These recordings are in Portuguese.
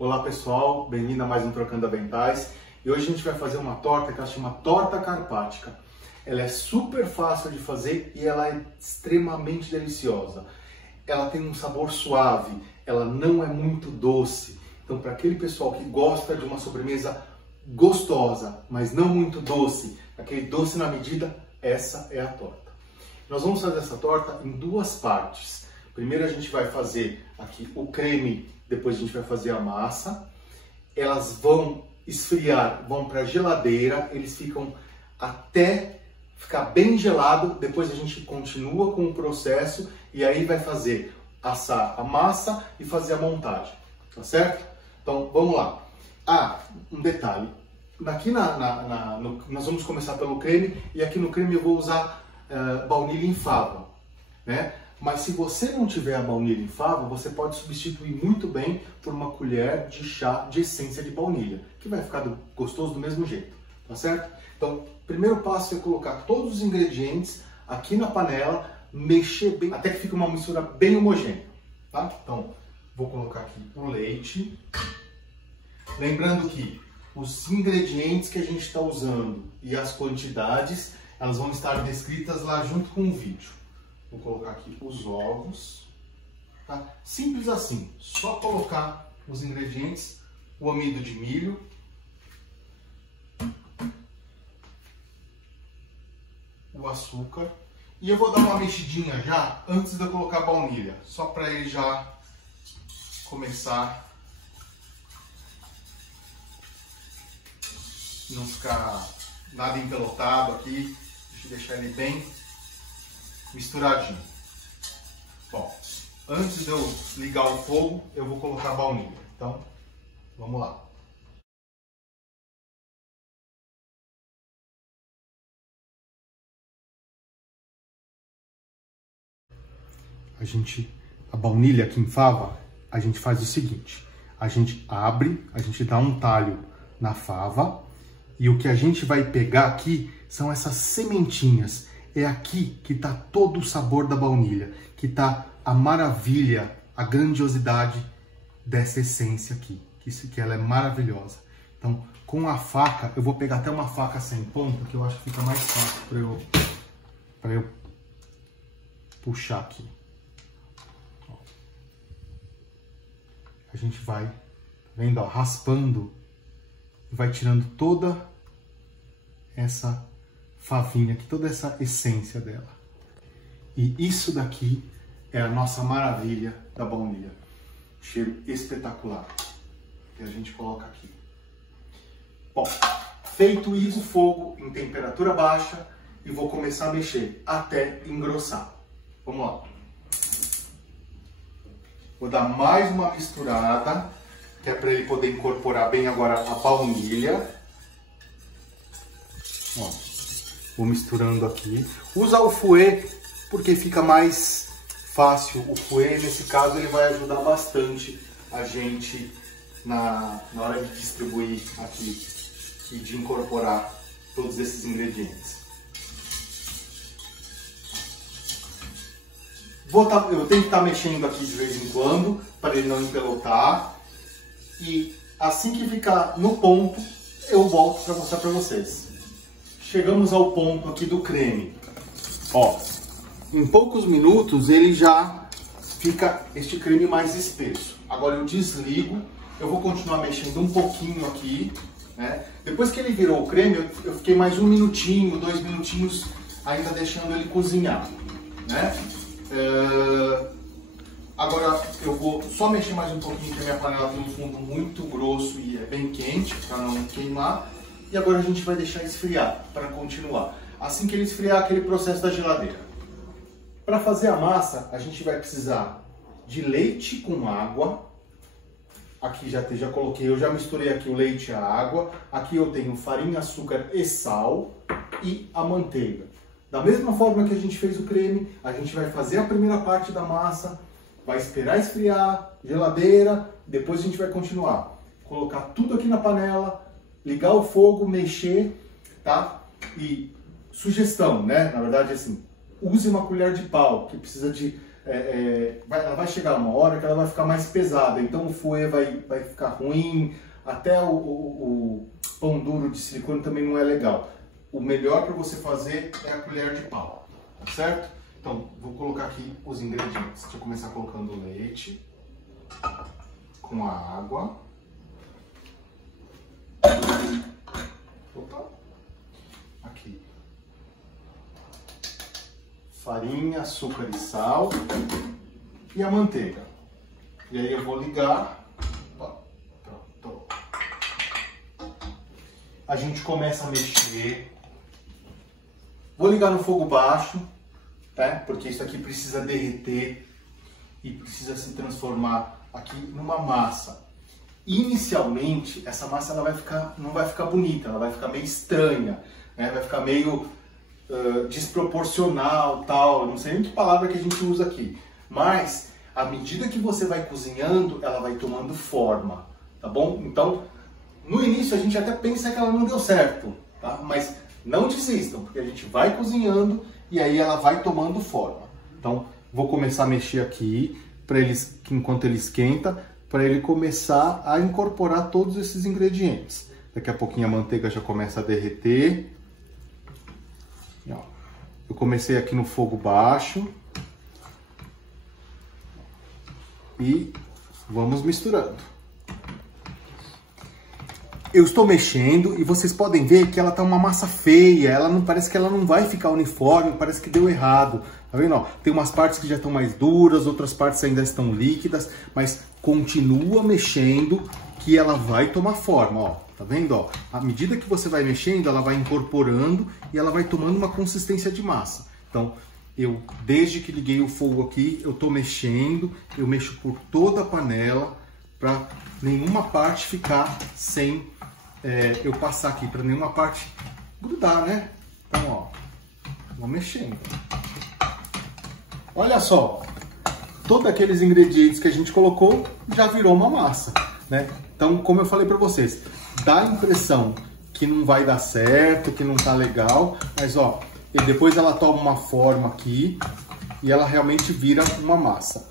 Olá pessoal, bem-vindo a mais um Trocando Aventais. E hoje a gente vai fazer uma torta que ela chama torta carpática. Ela é super fácil de fazer e ela é extremamente deliciosa. Ela tem um sabor suave, ela não é muito doce. Então, para aquele pessoal que gosta de uma sobremesa gostosa, mas não muito doce, aquele doce na medida, essa é a torta. Nós vamos fazer essa torta em duas partes. Primeiro a gente vai fazer aqui o creme, depois a gente vai fazer a massa. Elas vão esfriar, vão para a geladeira, eles ficam até ficar bem gelado. Depois a gente continua com o processo e aí vai fazer assar a massa e fazer a montagem, tá certo? Então vamos lá. Ah, um detalhe. Aqui nós vamos começar pelo creme e aqui no creme eu vou usar baunilha em fava, né? Mas se você não tiver a baunilha em fava, você pode substituir muito bem por uma colher de chá de essência de baunilha, que vai ficar gostoso do mesmo jeito, tá certo? Então, o primeiro passo é colocar todos os ingredientes aqui na panela, mexer bem, até que fique uma mistura bem homogênea, tá? Então, vou colocar aqui o leite. Lembrando que os ingredientes que a gente está usando e as quantidades, elas vão estar descritas lá junto com o vídeo. Vou colocar aqui os ovos, tá? Simples assim, só colocar os ingredientes, o amido de milho, o açúcar, e eu vou dar uma mexidinha já antes de eu colocar a baunilha, só para ele já começar, não ficar nada empelotado aqui, deixa eu deixar ele bem misturadinho. Bom, antes de eu ligar o fogo, eu vou colocar a baunilha. Então, vamos lá. A baunilha aqui em fava, a gente faz o seguinte. A gente abre, a gente dá um talho na fava e o que a gente vai pegar aqui são essas sementinhas. É aqui que está todo o sabor da baunilha, que está a maravilha, a grandiosidade dessa essência aqui, que ela é maravilhosa. Então, com a faca, eu vou pegar até uma faca sem ponta, que eu acho que fica mais fácil para eu puxar aqui. Ó. A gente vai, tá vendo, ó, raspando, e vai tirando toda essa favinha aqui, toda essa essência dela. E isso daqui é a nossa maravilha da baunilha. Cheiro espetacular que a gente coloca aqui. Bom, feito isso, fogo em temperatura baixa e vou começar a mexer até engrossar. Vamos lá. Vou dar mais uma misturada, que é para ele poder incorporar bem agora a baunilha. Ó. Vou misturando aqui. Usa o fouet porque fica mais fácil. O fouet, nesse caso, ele vai ajudar bastante a gente na hora de distribuir aqui e de incorporar todos esses ingredientes. Eu tenho que estar mexendo aqui de vez em quando para ele não empelotar. E assim que ficar no ponto, eu volto para mostrar para vocês. Chegamos ao ponto aqui do creme. Ó, em poucos minutos ele já fica este creme mais espesso. Agora eu desligo, eu vou continuar mexendo um pouquinho aqui, né? Depois que ele virou o creme, eu fiquei mais 1 minutinho, 2 minutinhos ainda deixando ele cozinhar, né? Agora eu vou só mexer mais um pouquinho, porque a minha panela tem um fundo muito grosso e é bem quente, para não queimar. E agora a gente vai deixar esfriar para continuar. Assim que ele esfriar, aquele processo da geladeira. Para fazer a massa, a gente vai precisar de leite com água. Aqui já coloquei, eu já misturei aqui o leite e a água. Aqui eu tenho farinha, açúcar e sal e a manteiga. Da mesma forma que a gente fez o creme, a gente vai fazer a primeira parte da massa, vai esperar esfriar, geladeira, depois a gente vai continuar. Colocar tudo aqui na panela, ligar o fogo, mexer, tá? E sugestão, né? Na verdade, assim, use uma colher de pau, que precisa de ela vai chegar uma hora que ela vai ficar mais pesada, então o fouet vai ficar ruim, até o pão duro de silicone também não é legal. O melhor para você fazer é a colher de pau, tá certo? Então, vou colocar aqui os ingredientes. Deixa eu começar colocando o leite com a água. Opa. Aqui. Farinha, açúcar e sal. E a manteiga. E aí eu vou ligar. Pronto. A gente começa a mexer. Vou ligar no fogo baixo, tá? Porque isso aqui precisa derreter e precisa se transformar aqui numa massa. Inicialmente, essa massa ela não vai ficar bonita, ela vai ficar meio estranha, né? Vai ficar meio desproporcional, tal. Eu não sei nem que palavra que a gente usa aqui. Mas, à medida que você vai cozinhando, ela vai tomando forma, tá bom? Então, no início a gente até pensa que ela não deu certo, tá? Mas não desistam, porque a gente vai cozinhando e aí ela vai tomando forma. Então, vou começar a mexer aqui, enquanto ele esquenta, para ele começar a incorporar todos esses ingredientes. Daqui a pouquinho a manteiga já começa a derreter. Eu comecei aqui no fogo baixo. E vamos misturando. Eu estou mexendo e vocês podem ver que ela tá uma massa feia, parece que ela não vai ficar uniforme, parece que deu errado. Tá vendo? Ó, tem umas partes que já estão mais duras, outras partes ainda estão líquidas, mas continua mexendo que ela vai tomar forma, ó. Tá vendo? Ó, à medida que você vai mexendo, ela vai incorporando e ela vai tomando uma consistência de massa. Então, desde que liguei o fogo aqui, eu tô mexendo, eu mexo por toda a panela para nenhuma parte ficar sem eu passar aqui, para nenhuma parte grudar, né? Então, ó, vou mexendo. Olha só, todos aqueles ingredientes que a gente colocou já virou uma massa, né? Então, como eu falei para vocês, dá a impressão que não vai dar certo, que não tá legal, mas ó, e depois ela toma uma forma aqui e ela realmente vira uma massa.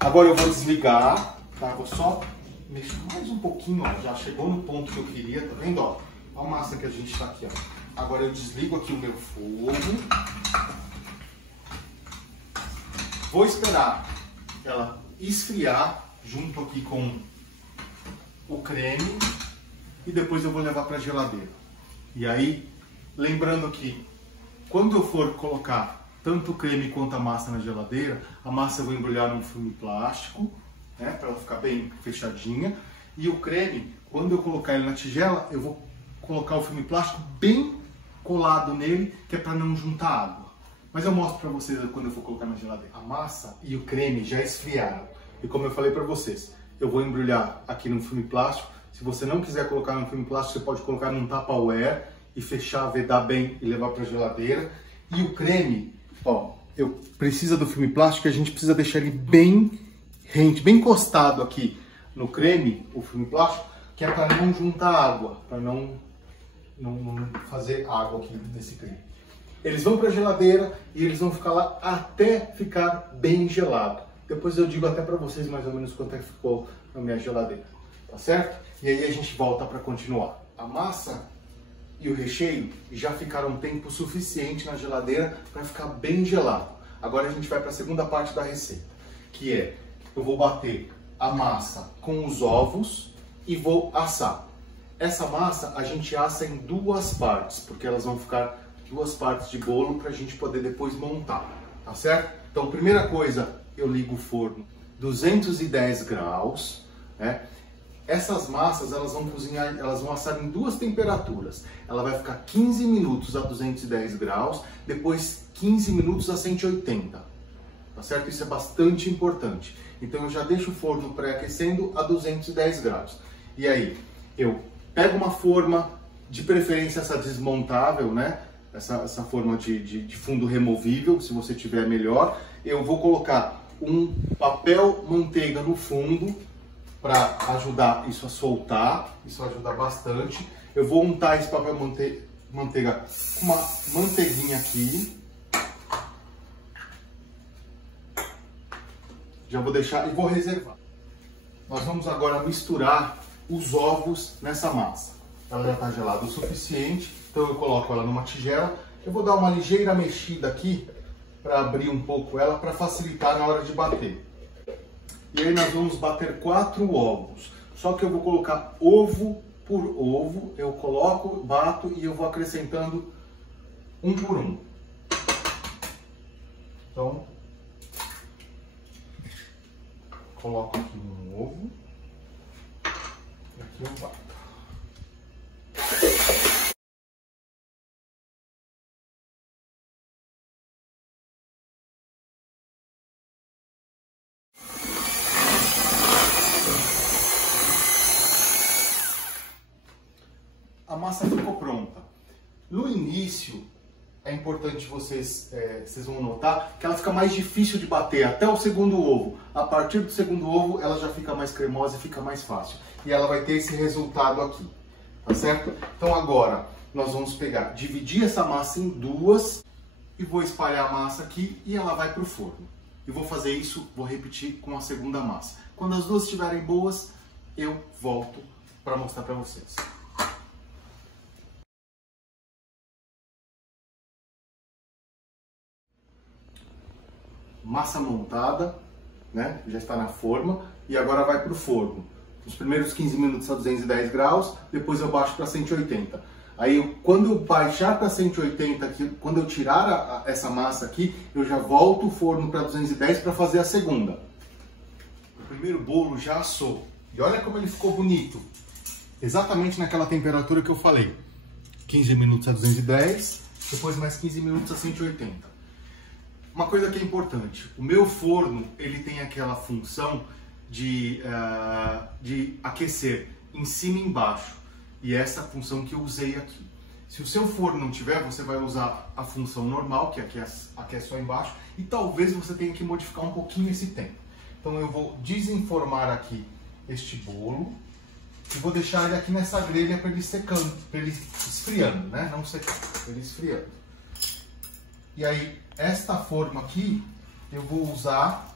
Agora eu vou desligar, tá? Vou só mexer mais um pouquinho, ó. Já chegou no ponto que eu queria, tá vendo, ó? Olha a massa que a gente tá aqui, ó. Agora eu desligo aqui o meu fogo. Vou esperar ela esfriar junto aqui com o creme e depois eu vou levar para a geladeira. E aí, lembrando que quando eu for colocar tanto o creme quanto a massa na geladeira, a massa eu vou embrulhar num filme plástico, né, para ela ficar bem fechadinha. E o creme, quando eu colocar ele na tigela, eu vou colocar o filme plástico bem colado nele, que é para não juntar água. Mas eu mostro para vocês quando eu for colocar na geladeira. A massa e o creme já esfriaram. E como eu falei para vocês, eu vou embrulhar aqui no filme plástico. Se você não quiser colocar no filme plástico, você pode colocar num Tupperware e fechar, vedar bem e levar para a geladeira. E o creme, ó, precisa do filme plástico, a gente precisa deixar ele bem rente, bem encostado aqui no creme, o filme plástico, que é para não juntar água, para não fazer água aqui nesse creme. Eles vão para a geladeira e eles vão ficar lá até ficar bem gelado. Depois eu digo até para vocês mais ou menos quanto é que ficou na minha geladeira, tá certo? E aí a gente volta para continuar. A massa e o recheio já ficaram um tempo suficiente na geladeira para ficar bem gelado. Agora a gente vai para a segunda parte da receita, que é, eu vou bater a massa com os ovos e vou assar. Essa massa a gente assa em duas partes, porque elas vão ficar duas partes de bolo para a gente poder depois montar, tá certo? Então, primeira coisa, eu ligo o forno 210 graus, né? Essas massas, elas vão cozinhar, elas vão assar em duas temperaturas. Ela vai ficar 15 minutos a 210 graus, depois 15 minutos a 180, tá certo? Isso é bastante importante. Então eu já deixo o forno pré-aquecendo a 210 graus. E aí, eu pego uma forma, de preferência essa desmontável, né? Essa forma de fundo removível, se você tiver melhor. Eu vou colocar um papel manteiga no fundo para ajudar isso a soltar, isso ajuda bastante. Eu vou untar esse papel manteiga com uma manteiguinha aqui. Já vou deixar e vou reservar. Nós vamos agora misturar os ovos nessa massa. Ela já está gelada o suficiente, então eu coloco ela numa tigela. Eu vou dar uma ligeira mexida aqui para abrir um pouco ela, para facilitar na hora de bater. E aí nós vamos bater 4 ovos. Só que eu vou colocar ovo por ovo, eu coloco, bato e eu vou acrescentando um por um. Então, coloco aqui um ovo e aqui eu bato. A massa ficou pronta. No início, é importante vocês vão notar que ela fica mais difícil de bater até o segundo ovo. A partir do segundo ovo, ela já fica mais cremosa e fica mais fácil. E ela vai ter esse resultado aqui, tá certo? Então agora, nós vamos pegar, dividir essa massa em duas e vou espalhar a massa aqui e ela vai para o forno. E vou fazer isso, vou repetir com a segunda massa. Quando as duas estiverem boas, eu volto para mostrar para vocês. Massa montada, né? Já está na forma e agora vai para o forno. Os primeiros 15 minutos a 210 graus, depois eu baixo para 180. Aí quando eu baixar para 180, aqui, quando eu tirar essa massa aqui, eu já volto o forno para 210 para fazer a segunda. O primeiro bolo já assou. E olha como ele ficou bonito. Exatamente naquela temperatura que eu falei. 15 minutos a 210, depois mais 15 minutos a 180. Uma coisa que é importante, o meu forno ele tem aquela função de aquecer em cima e embaixo, e essa é a função que eu usei aqui. Se o seu forno não tiver, você vai usar a função normal, que aquece só embaixo, e talvez você tenha que modificar um pouquinho esse tempo. Então eu vou desenformar aqui este bolo e vou deixar ele aqui nessa grelha para ele secando, para ele esfriando, né? Não secando, para ele esfriando. E aí, esta forma aqui, eu vou usar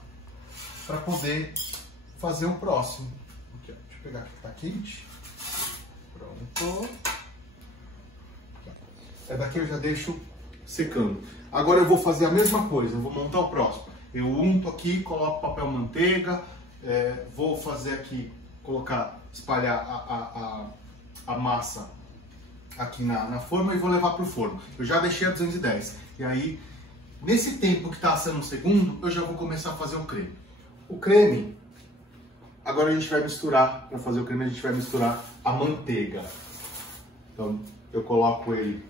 para poder fazer o próximo. Aqui, ó. Deixa eu pegar aqui que tá quente. Pronto. É daqui eu já deixo secando. Agora eu vou fazer a mesma coisa, eu vou montar o próximo. Eu unto aqui, coloco papel manteiga, vou fazer aqui, espalhar a massa aqui na forma e vou levar para o forno. Eu já deixei a 210. E aí, nesse tempo que está assando um segundo, eu já vou começar a fazer o creme. O creme, agora a gente vai misturar, para fazer o creme a gente vai misturar a manteiga. Então, eu coloco ele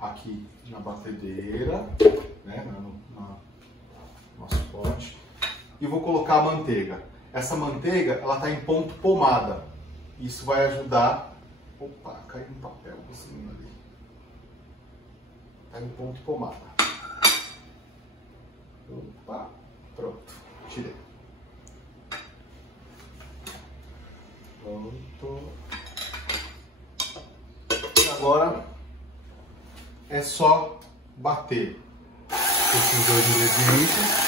aqui na batedeira, né, no nosso pote, e vou colocar a manteiga. Essa manteiga, ela está em ponto pomada. Isso vai ajudar... Opa, caiu um papelzinho ali. Está em ponto pomada. Opa, pronto, tirei. Pronto. Agora é só bater esses dois ingredientes.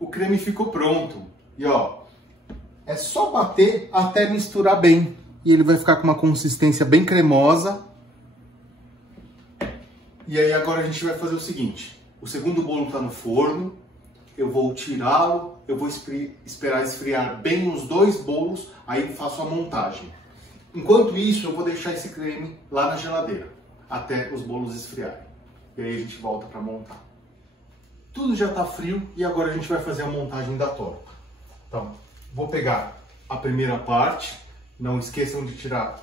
O creme ficou pronto. E ó, é só bater até misturar bem. E ele vai ficar com uma consistência bem cremosa. E aí agora a gente vai fazer o seguinte. O segundo bolo está no forno. Eu vou tirá-lo. Eu vou esperar esfriar bem os dois bolos. Aí faço a montagem. Enquanto isso, eu vou deixar esse creme lá na geladeira. Até os bolos esfriarem. E aí a gente volta para montar. Tudo já está frio e agora a gente vai fazer a montagem da torta. Então, vou pegar a primeira parte. Não esqueçam de tirar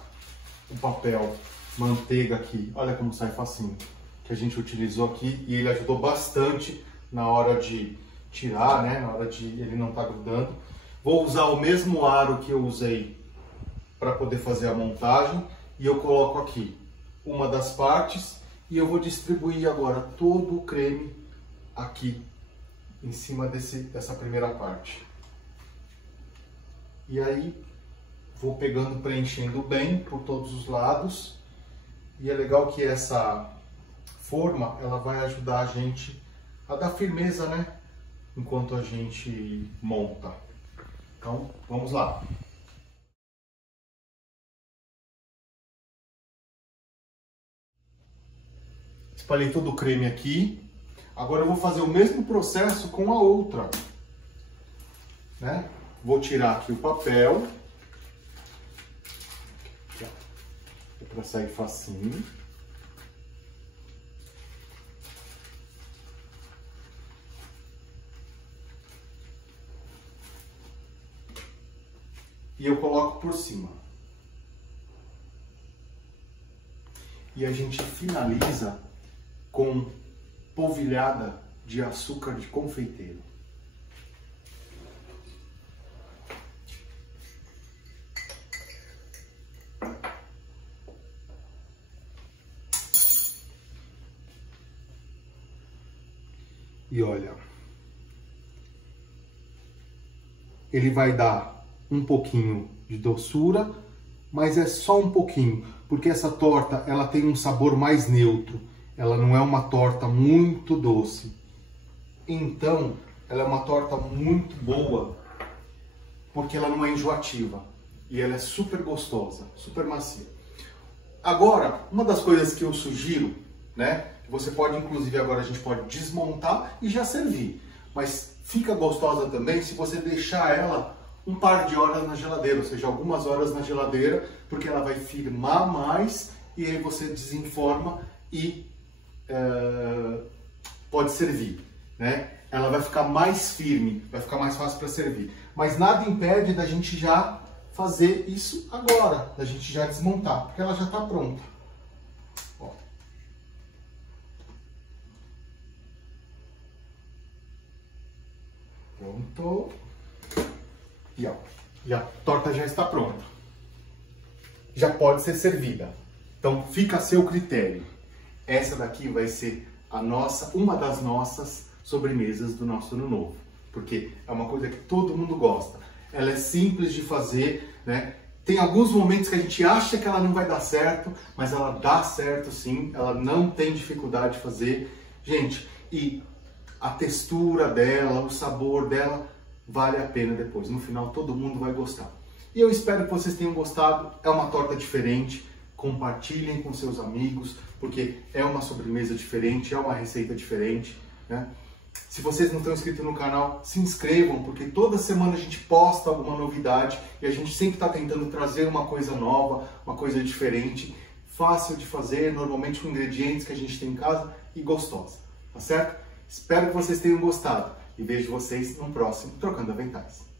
o papel manteiga aqui. Olha como sai facinho. Que a gente utilizou aqui e ele ajudou bastante na hora de tirar, né? Na hora de ele não estar grudando. Vou usar o mesmo aro que eu usei para poder fazer a montagem. E eu coloco aqui uma das partes e eu vou distribuir agora todo o creme aqui em cima dessa primeira parte. E aí vou pegando, preenchendo bem por todos os lados. E é legal que essa forma, ela vai ajudar a gente a dar firmeza, né? Enquanto a gente monta. Então, vamos lá. Espalhei todo o creme aqui. Agora eu vou fazer o mesmo processo com a outra, né? Vou tirar aqui o papel. É para sair facinho. E eu coloco por cima. E a gente finaliza com polvilhada de açúcar de confeiteiro. E olha, ele vai dar um pouquinho de doçura, mas é só um pouquinho, porque essa torta ela tem um sabor mais neutro. Ela não é uma torta muito doce. Então, ela é uma torta muito boa, porque ela não é enjoativa. E ela é super gostosa, super macia. Agora, uma das coisas que eu sugiro, né? Você pode, inclusive, agora a gente pode desmontar e já servir. Mas fica gostosa também se você deixar ela um par de horas na geladeira, ou seja, algumas horas na geladeira, porque ela vai firmar mais e aí você desenforma e pode servir, né? Ela vai ficar mais firme, vai ficar mais fácil para servir. Mas nada impede da gente já fazer isso agora, da gente já desmontar, porque ela já está pronta. Ó. Pronto. E ó, a torta já está pronta. Já pode ser servida. Então fica a seu critério. Essa daqui vai ser uma das nossas sobremesas do nosso Ano Novo. Porque é uma coisa que todo mundo gosta. Ela é simples de fazer, né? Tem alguns momentos que a gente acha que ela não vai dar certo, mas ela dá certo sim. Ela não tem dificuldade de fazer. Gente, e a textura dela, o sabor dela, vale a pena depois. No final, todo mundo vai gostar. E eu espero que vocês tenham gostado. É uma torta diferente. Compartilhem com seus amigos, porque é uma sobremesa diferente, é uma receita diferente, né? Se vocês não estão inscritos no canal, se inscrevam, porque toda semana a gente posta alguma novidade e a gente sempre está tentando trazer uma coisa nova, uma coisa diferente, fácil de fazer, normalmente com ingredientes que a gente tem em casa e gostosa, tá certo? Espero que vocês tenham gostado e vejo vocês no próximo Trocando Aventais.